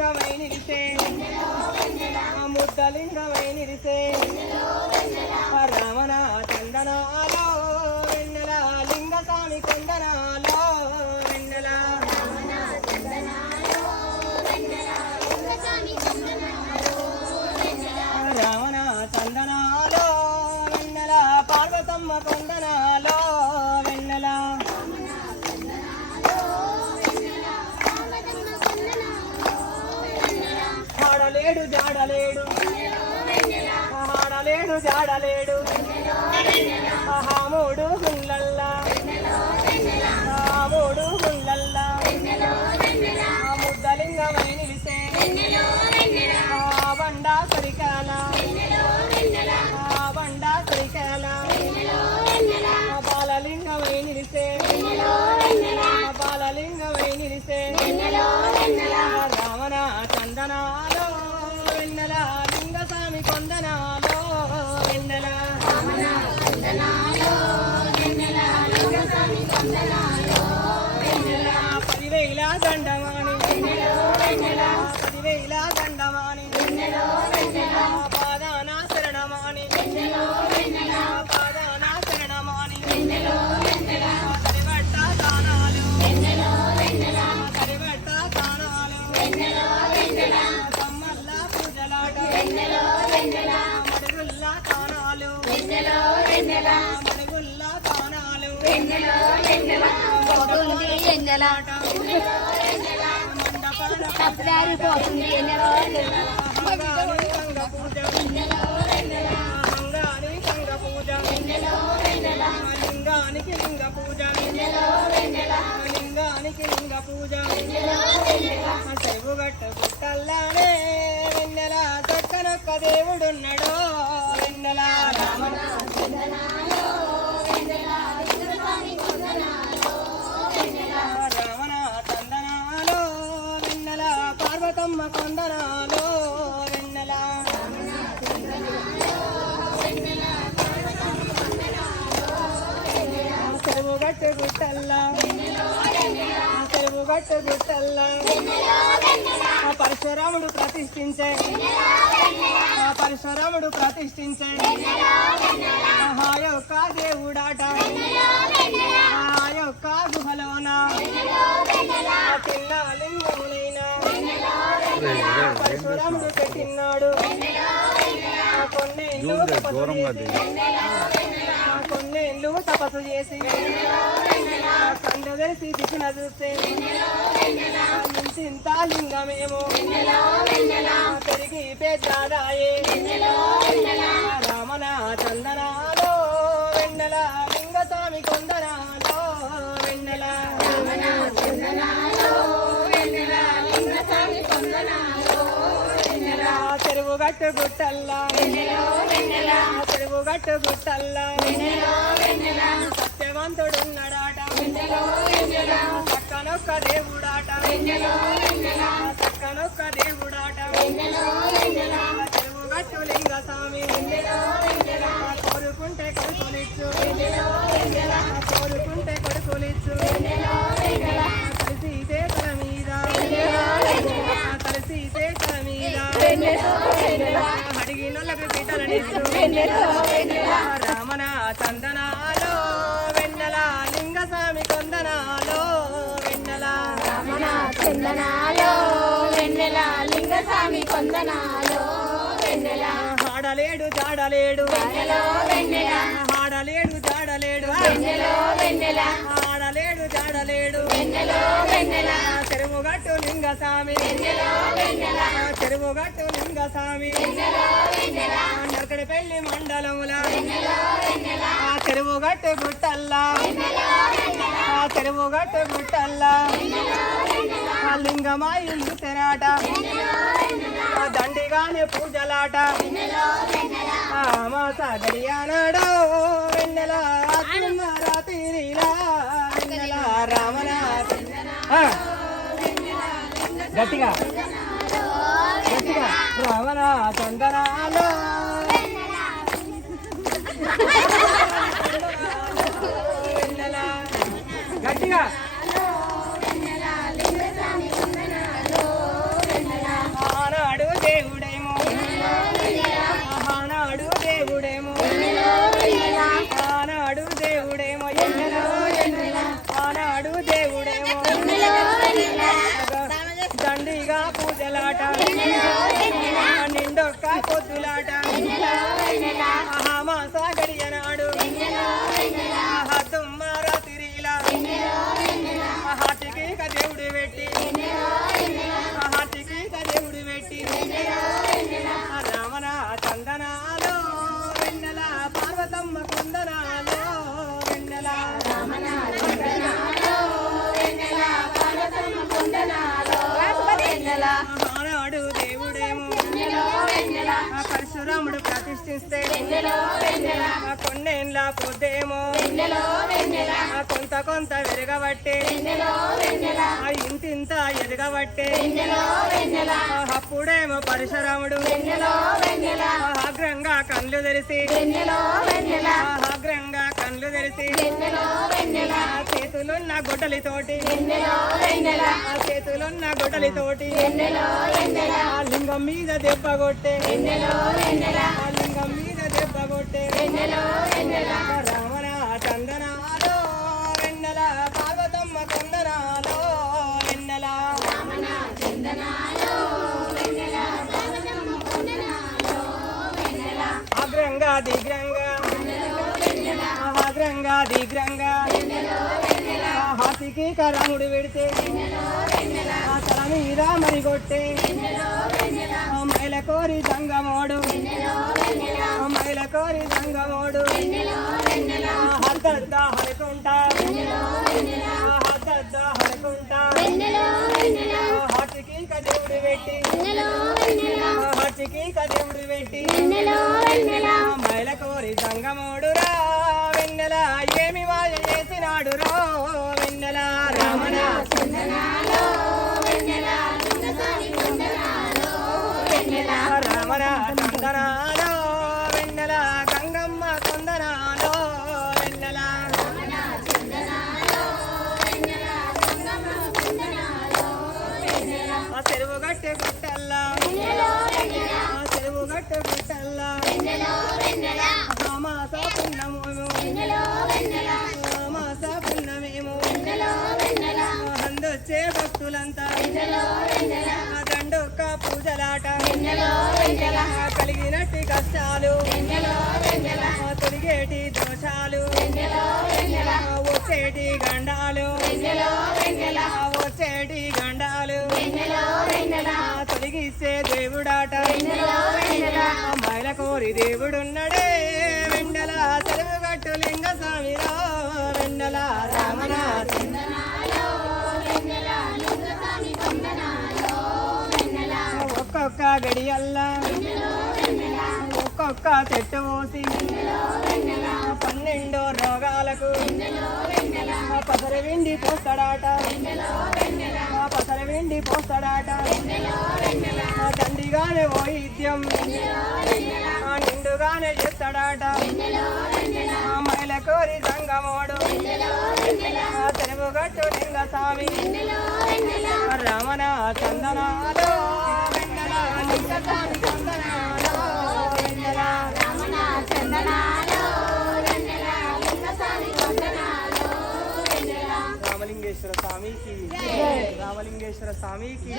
ముద్దలింగమై నిలిసే ముద్దలింగమై నిలిసే రమణ చందనాలో వెన్నెల లింగస్వామి కొందనాలో వెన్నెల రమణ చందనాలో వెన్నెల పార్వతమ్మ కొందనాలో వెన్నెల ఆడలేడు జాడలేడు ఆడలేడు జాడలేడు మూడు గుండ్లల్లా మూడు గుండ్లల్లా ముద్దలింగమై నిలిసే బండా సరికాల బండా సరికాల బాలలింగమై నిలిసే బాలలింగమై నిలిసే రావణ చందనాలో వెన్నెల లింగస్వామి కొందనాలో వెన్నెల 10,000 దండమాని 10,000 దండమాని పాదాన శరణమాని పాదాన శరణమాని కరివట్ట దానాలు కరివట్ట దానాలు కమ్మల్ల పూజలాట మడుగుల్ల తానాలు మడుగుల్ల తానాలు మండపాల లింగానికి లింగ పూజ లింగానికి లింగ పూజ చెరువుగట్ట గుట్టల్లానే వెన్నెల చక్కనొక్క దేవుడున్నాడో వెన్నెల రామణ చందనాలో వెన్నెల పార్వతమ్మ కొందనాలో వెన్నెల చెరువుగట్టు గుట్టల్లా చెరువుగట్టు గుట్టల్లా పరశురాముడు ప్రతిష్ఠించే పరశురాముడు ప్రతిష్ఠించే ఆ యొక్క దేవుడాట ఆ యొక్క గుహలోన చిన్న లింగములైన పరశురాముడు పెట్టినాడు కొన్నేళ్ళు తపస్సు చేసి కండు తెలిసి దిశన చూస్తే ఇంత లింగమేమో పెరిగి పెద్దదాయే రామణ చందనాలో వెన్నెల లింగస్వామి కొందనాలో వెన్నెల చెరువుగట్టు గుట్టల్లా చెరువుగట్టు గుట్టల్లా సత్యవంతుడున్నాడాట చక్కనొక్క దేవుడాట చక్కనొక్క దేవుడాట చెరువుగట్టు లింగస్వామి కోరుకుంటే కొడుకులిచ్చు కోరుకుంటే కొడుకులిచ్చు కలిసి చేతుల మీద కలిసి చేతుల మీద అడిగినోళ్ళకి పీటలనిచ్చు రామణ చందనాలో వెన్నెల లింగస్వామి కొందనాలో వెన్నెల రామణ చందనాలో వెన్నెల లింగస్వామి కొందనాలో వెన్నెల ఆడలేడు జాడలేడు వెన్నెల ఆడలేడు జాడలేడు వెన్నెల ఆడలేడు జాడలేడు వెన్నెల చెరువుగట్టు లింగస్వామి చెరువుగట్టు లింగస్వామి నరకడి పెళ్లి మండలముల ఆ చెరువుగట్టు గుట్టల్లా ఆ చెరువుగట్టు గుట్టల్లా ఆ లింగమాయి తెరాట దండిగానే పూజలాట మాస గడియానాడో వెన్నెల రాత్రిలా వెన్నెల రామణ గట్టిగా గట్టిగా రామణ చందనాలో వెన్నెల గట్టిగా పొద్దులాట మాస గడియనాడు తుమ్మ రాత్రిలా హాటికి దేవుడు పెట్టి హాటికి దేవుడు పెట్టి రామన చందనాలో వెన్నెల పార్వతమ్మ కొందనాలో వెన్నెల ఆనాడు దేవుడేమో పరశురాముడు ప్రతిష్ఠిస్తే కొన్నేళ్ళ పొద్దేమో కొంత కొంత వెరగబట్టే ఇంతింత ఎదగబట్టే అప్పుడేమో పరశురాముడు అగ్రంగా కళ్ళు తెరిసి అగ్రంగా కళ్ళు తెరిసి చేతులున్న గొడ్డలితోటి చేతులున్న గొడ్డలితోటి లింగం మీద దెబ్బ కొట్టే లింగం మీద దెబ్బ కొట్టే రామన చందనాలో వెన్నెల పార్వతమ్మ కొందనాలో వెన్నెల అగ్రంగా దిగ్రంగా అగ్రంగా దిగ్రంగా హాతికి కరాముడు పెడితే తల మీద మరి కొట్టే మైల కోరి దంగమోడు మైల కోరి దంగమోడు హద్దద్ద హరుకుంటా హద్దద్ద హరుకుంటా హాటికి దేవుడు పెట్టి హాటికి దేవుడు పెట్టి మైల కోరి దంగమోడు రా వెన్నెల ఏమి మాయ చేసినాడు రా వెన్నెల రామన రామన చందనాలో వెన్నెల గంగమ్మ కొందనాలో వెన్నెల చెరువు గట్టె గుట్టల్లా చెరువు గట్టె గుట్టల్లా మాస పున్నమేమో మాస పున్నమేమో అందొచ్చే భక్తులంతా దండొక్క పూజలాట కలిగినట్టి కష్టాలు తొలిగేటి దోషాలు వచ్చేటి గండాలు వచ్చేటి గండాలు తొలగిస్తే దేవుడాట మైల కోరి దేవుడున్నడే వెండల చెరువుగట్టు లింగ స్వామిలో వెండల రామన ఒక్కొక్క గడియల్లా ఒక్కొక్క చెట్టు పోసి 12 రోగాలకు పసరు వెండి పోస్తాడాట పసరు వెండి పోస్తాడాట దండిగానే వైద్యం నిండుగానే చేస్తాడాట మైల కోరి సంగమోడు చెరువుగట్టు లింగ స్వామి రమణ చందనాలో వెన్నెల లింగ స్వామి చందనాలో వెన్నెల రామలింగేశ్వర స్వామికి రామలింగేశ్వర స్వామికి